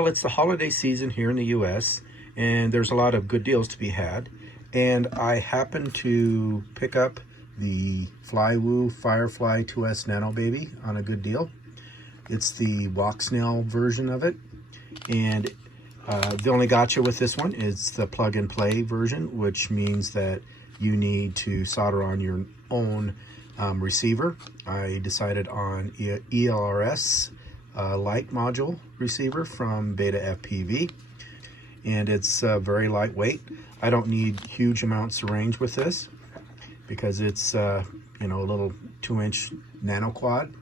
Well, it's the holiday season here in the US, and there's a lot of good deals to be had. And I happened to pick up the Flywoo Firefly 2S Nano baby on a good deal. It's the walk snail version of it. And the only gotcha with this one is the plug and play version, which means that you need to solder on your own receiver. I decided on ELRS light module receiver from Beta FPV, and it's very lightweight. I don't need huge amounts of range with this because it's you know, a little 2-inch nano quad,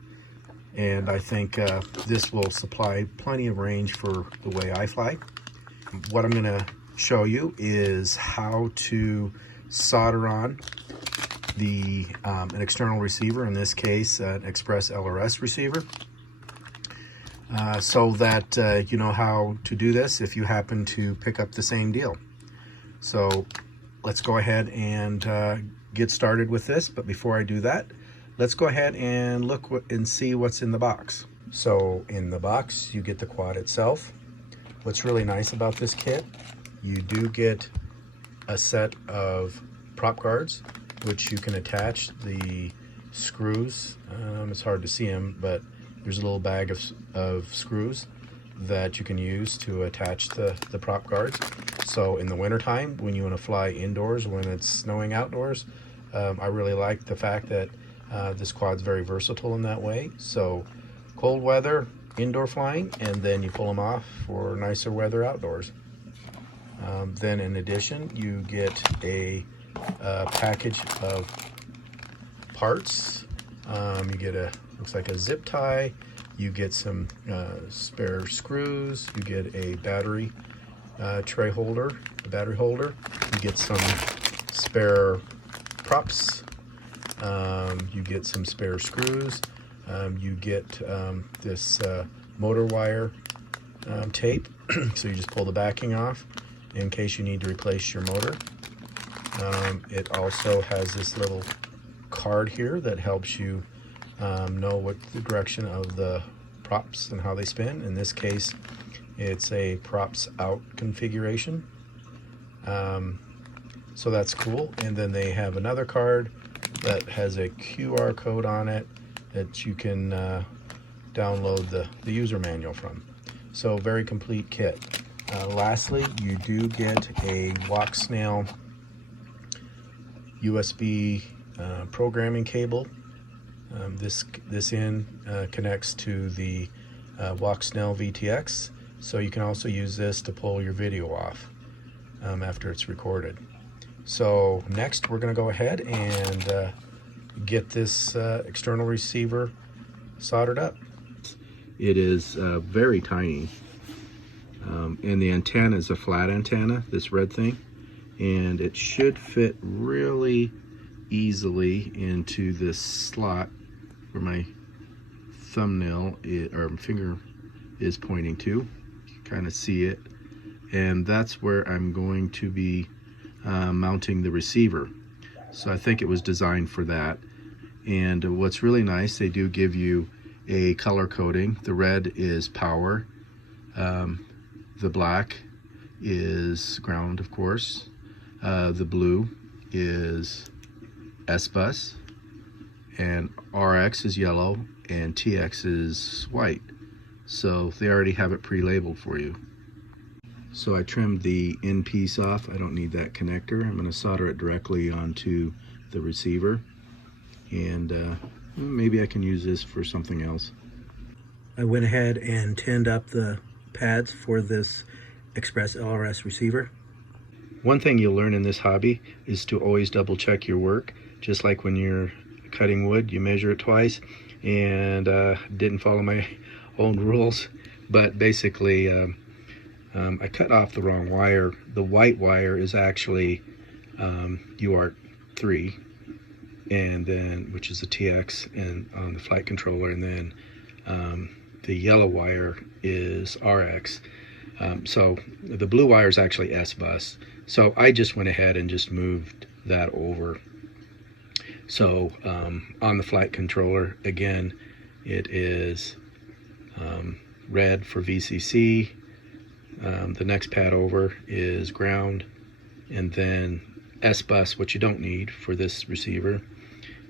and I think this will supply plenty of range for the way I fly. What I'm going to show you is how to solder on the an external receiver, in this case an Express ELRS receiver, so that you know how to do this if you happen to pick up the same deal. So let's go ahead and get started with this, but before I do that, let's go ahead and look and see what's in the box. So in the box you get the quad itself. What's really nice about this kit, you do get a set of prop guards which you can attach the screws. It's hard to see them, but there's a little bag of screws that you can use to attach the prop guards. So in the wintertime, when you want to fly indoors, when it's snowing outdoors, I really like the fact that this quad's very versatile in that way. So cold weather, indoor flying, and then you pull them off for nicer weather outdoors. Then in addition, you get a package of parts. You get looks like a zip tie, you get some spare screws, you get a battery tray holder, a battery holder, you get some spare props, you get some spare screws, you get this motor wire tape, so you just pull the backing off in case you need to replace your motor. It also has this little card here that helps you know what the direction of the props and how they spin. In this case, it's a props out configuration. So that's cool. And then they have another card that has a QR code on it that you can download the user manual from. So very complete kit. Lastly, you do get a walk snail USB programming cable. This end connects to the walk snail VTX, so you can also use this to pull your video off after it's recorded. So next we're going to go ahead and get this external receiver soldered up. It is very tiny, and the antenna is a flat antenna, this red thing, and it should fit really easily into this slot where my thumbnail or finger is pointing to. You can kind of see it, and that's where I'm going to be mounting the receiver. So I think it was designed for that. And what's really nice, they do give you a color coding. The red is power, the black is ground, of course, the blue is S-bus, and RX is yellow, and TX is white. So they already have it pre-labeled for you. So I trimmed the end piece off. I don't need that connector. I'm going to solder it directly onto the receiver, and maybe I can use this for something else. I went ahead and tinned up the pads for this Express ELRS receiver. One thing you'll learn in this hobby is to always double check your work. Just like when you're cutting wood, you measure it twice, and didn't follow my own rules, but basically I cut off the wrong wire. The white wire is actually UART3, and then, which is the TX and on the flight controller, and then the yellow wire is RX. So the blue wire is actually S-bus. So I just went ahead and just moved that over. So on the flight controller, again, it is red for VCC, The next pad over is ground, and then S-bus, which you don't need for this receiver,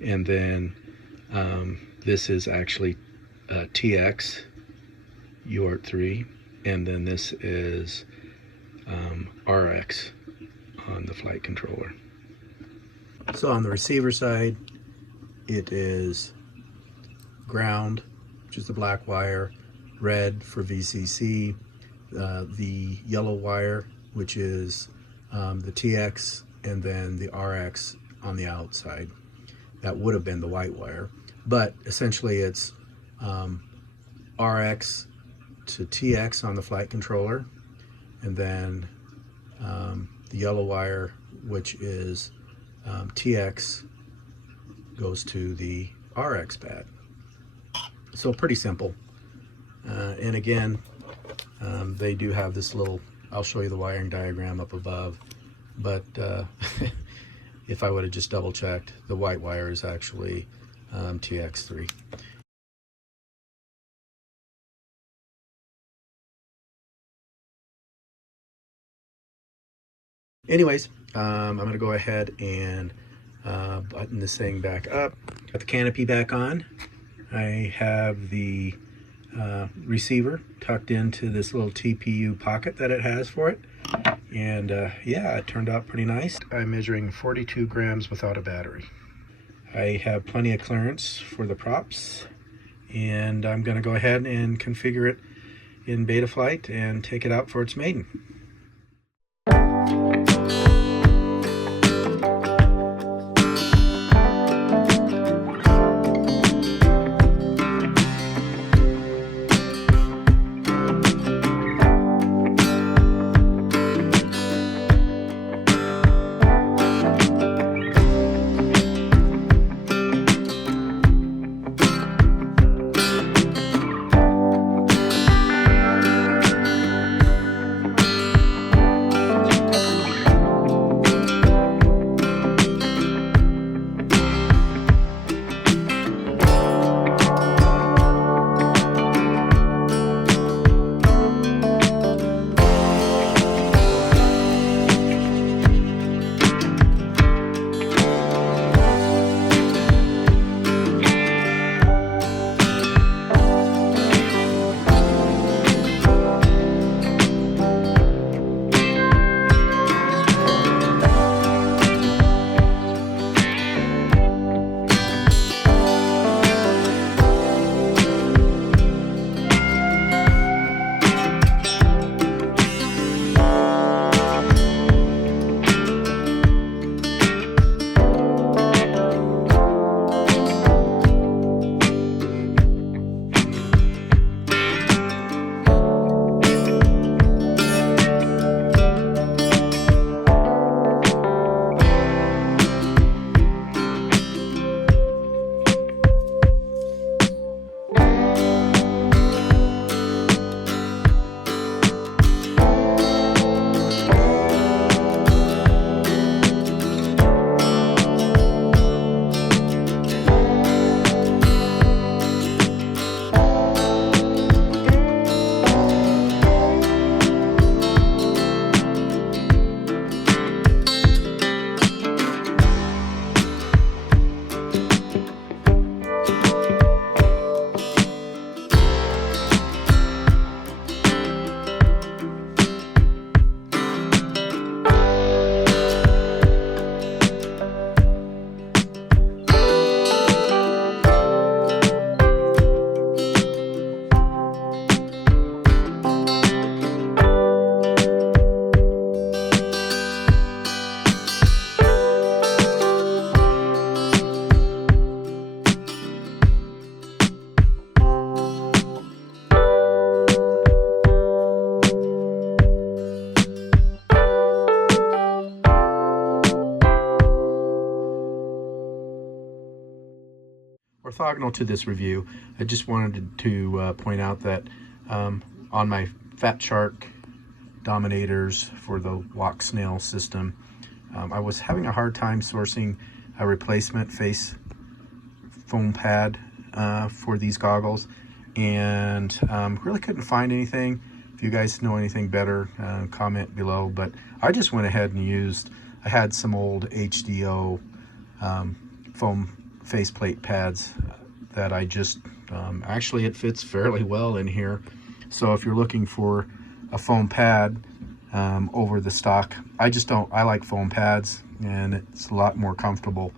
and then this is actually TX UART 3, and then this is RX on the flight controller. So on the receiver side, it is ground, which is the black wire, red for VCC, the yellow wire, which is the TX, and then the RX on the outside. That would have been the white wire, but essentially it's RX to TX on the flight controller, and then the yellow wire, which is TX, goes to the RX pad. So pretty simple. And again, they do have this little, I'll show you the wiring diagram up above, but if I would have just double checked, the white wire is actually TX3. Anyways, I'm going to go ahead and button this thing back up. Got the canopy back on. I have the receiver tucked into this little TPU pocket that it has for it. And yeah, it turned out pretty nice. I'm measuring 42 grams without a battery. I have plenty of clearance for the props, and I'm going to go ahead and configure it in Betaflight and take it out for its maiden. Orthogonal to this review, I just wanted to point out that on my Fat Shark Dominators for the walk snail system, I was having a hard time sourcing a replacement face foam pad for these goggles, and really couldn't find anything. If you guys know anything better, comment below. But I just went ahead and I had some old HDO foam faceplate pads that I just, actually it fits fairly well in here. So if you're looking for a foam pad over the stock, I like foam pads, and it's a lot more comfortable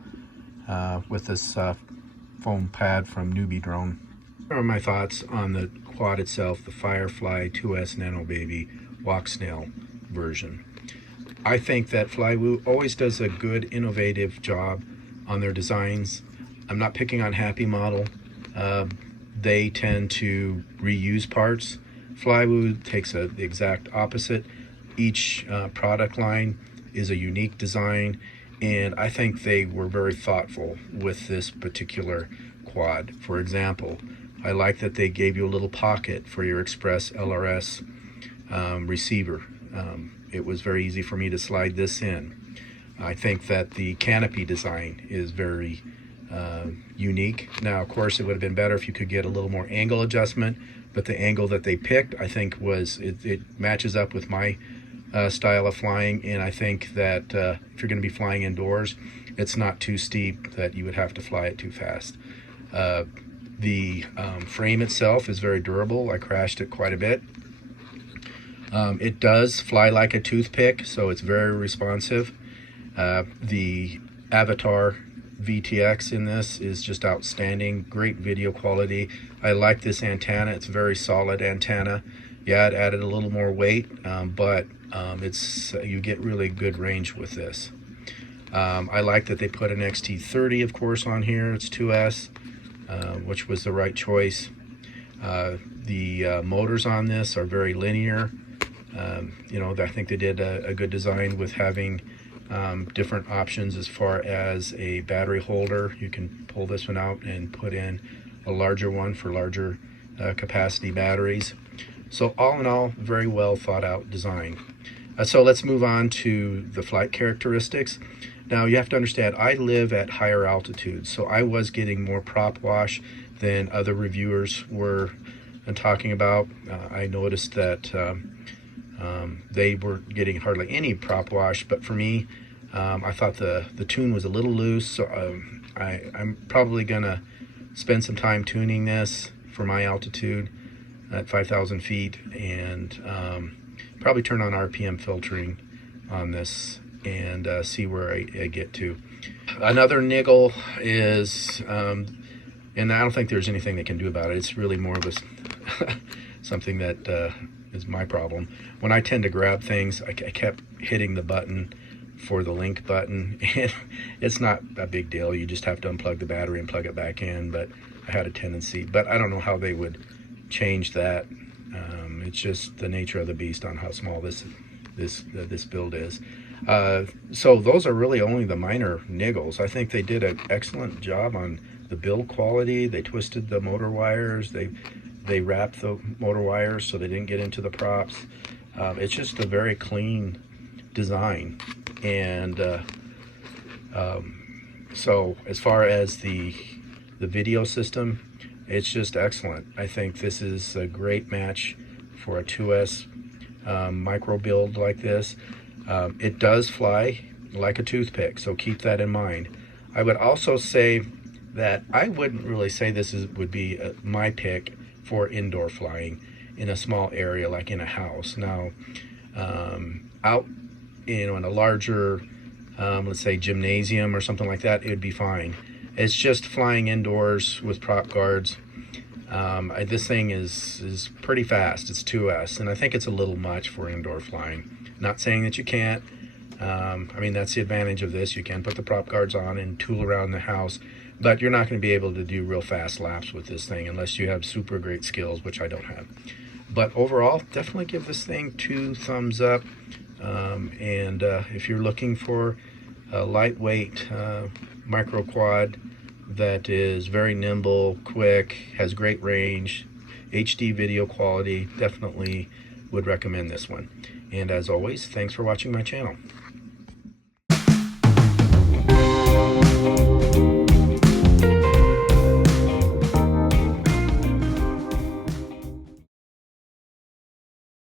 with this foam pad from Newbie Drone. Here are my thoughts on the quad itself, the Firefly 2S Nano Baby walk snail version. I think that Flywoo always does a good, innovative job on their designs. I'm not picking on Happy Model. They tend to reuse parts. Flywoo takes the exact opposite. Each product line is a unique design, and I think they were very thoughtful with this particular quad. For example, I like that they gave you a little pocket for your Express ELRS receiver. It was very easy for me to slide this in. I think that the canopy design is very unique. Now, of course, it would have been better if you could get a little more angle adjustment, but the angle that they picked, I think, it matches up with my style of flying, and I think that if you're going to be flying indoors, it's not too steep that you would have to fly it too fast. The frame itself is very durable. I crashed it quite a bit. It does fly like a toothpick, so it's very responsive. The Avatar VTX in this is just outstanding. Great video quality. I like this antenna. It's a very solid antenna. Yeah, it added a little more weight, but you get really good range with this. I like that they put an XT30, of course, on here. It's 2S, which was the right choice. The motors on this are very linear. You know, I think they did a good design with having different options as far as a battery holder. You can pull this one out and put in a larger one for larger capacity batteries. So all in all, very well thought out design. So let's move on to the flight characteristics. Now you have to understand, I live at higher altitudes, so I was getting more prop wash than other reviewers were talking about. I noticed that they weren't getting hardly any prop wash, but for me, I thought the tune was a little loose, so I'm probably gonna spend some time tuning this for my altitude at 5,000 feet, and probably turn on RPM filtering on this and see where I get to. Another niggle is, and I don't think there's anything they can do about it, it's really more of a something that is my problem. When I tend to grab things, I kept hitting the button for the link button, and it's not a big deal. You just have to unplug the battery and plug it back in, but I had a tendency, but I don't know how they would change that. It's just the nature of the beast on how small this build is. So those are really only the minor niggles. I think they did an excellent job on the build quality. They twisted the motor wires. They wrapped the motor wires so they didn't get into the props. It's just a very clean design. And so as far as the video system, it's just excellent. I think this is a great match for a 2S micro build like this. It does fly like a toothpick, so keep that in mind. I would also say that I wouldn't really say this would be my pick for indoor flying in a small area like in a house. Now, out in a larger, let's say gymnasium or something like that, it would be fine. It's just flying indoors with prop guards. This thing is pretty fast. It's 2S, and I think it's a little much for indoor flying. Not saying that you can't. I mean, that's the advantage of this. You can put the prop guards on and tool around the house, but you're not going to be able to do real fast laps with this thing unless you have super great skills, which I don't have. But overall, definitely give this thing 2 thumbs up. And if you're looking for a lightweight micro quad that is very nimble, quick, has great range, HD video quality, definitely would recommend this one. And as always, thanks for watching my channel.